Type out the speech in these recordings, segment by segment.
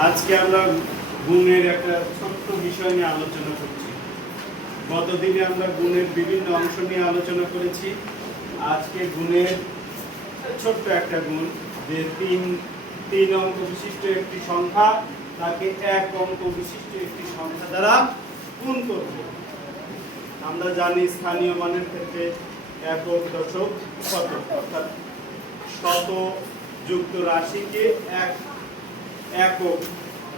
আজকে আমরা গুণের একটা ছোট্ট বিষয় নিয়ে আলোচনা করছি। গতদিনে আমরা গুণের বিভিন্ন অংশ নিয়ে আলোচনা করেছি। আজকে গুণের ছোট্ট একটা গুণ, যে তিন অঙ্ক বিশিষ্ট একটি সংখ্যা তাকে এক অঙ্ক বিশিষ্ট একটি সংখ্যা দ্বারা গুণ করব। আমরা জানি স্থানীয় মানের ক্ষেত্রে একক, দশক, শতক, অর্থাৎ শত যুক্ত রাশিকে একক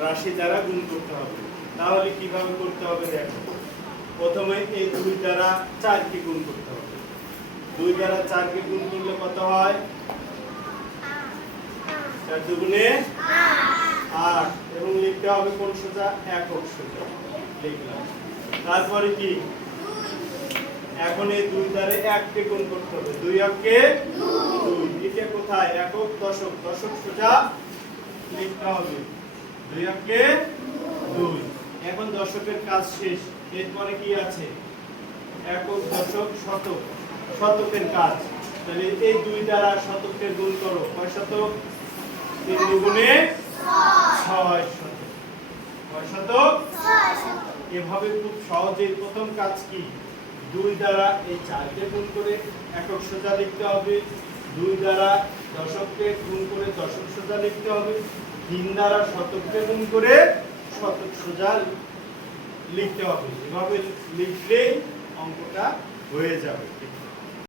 রাশি দ্বারা গুণ করতে হবে। তাহলে কিভাবে করতে হবে দেখো। প্রথমে এই 2 দ্বারা 4 কে গুণ করতে হবে। 2 দ্বারা 4 কে গুণ করলে কত হয়? 4 দুগুণে 8 এবং লিখতে হবে কোন সোজা? একক সোজা লিখলাম। তারপরে কি? এখন এই 2 দ্বারা 1 কে গুণ করতে হবে। 2 একে 2। এটা কোথায়? একক, দশক, দশক সোজা লিখতে হবে 2 একে 2। এখন দশকের কাজ শেষ। এরপরে কি আছে? একক, দশক, শতক, শতকের কাজ। তাহলে এই 2 দ্বারা শতককে গুণ করো। কয় শতক? 3 দুগুণে 6 শতক। কয় শতক? 6 শতক। এভাবে খুব সহজেই প্রথম কাজ কি? 2 দ্বারা এই 4 কে গুণ করে একক সোজা লিখতে হবে। 2 দ্বারা দশককে গুণ করে দশক সোজা লিখতে হবে। 3 দ্বারা শতককে গুণ করে শতক সোজা লিখতে হবে। এভাবে লিখলেই অঙ্কটা হয়ে যাবে।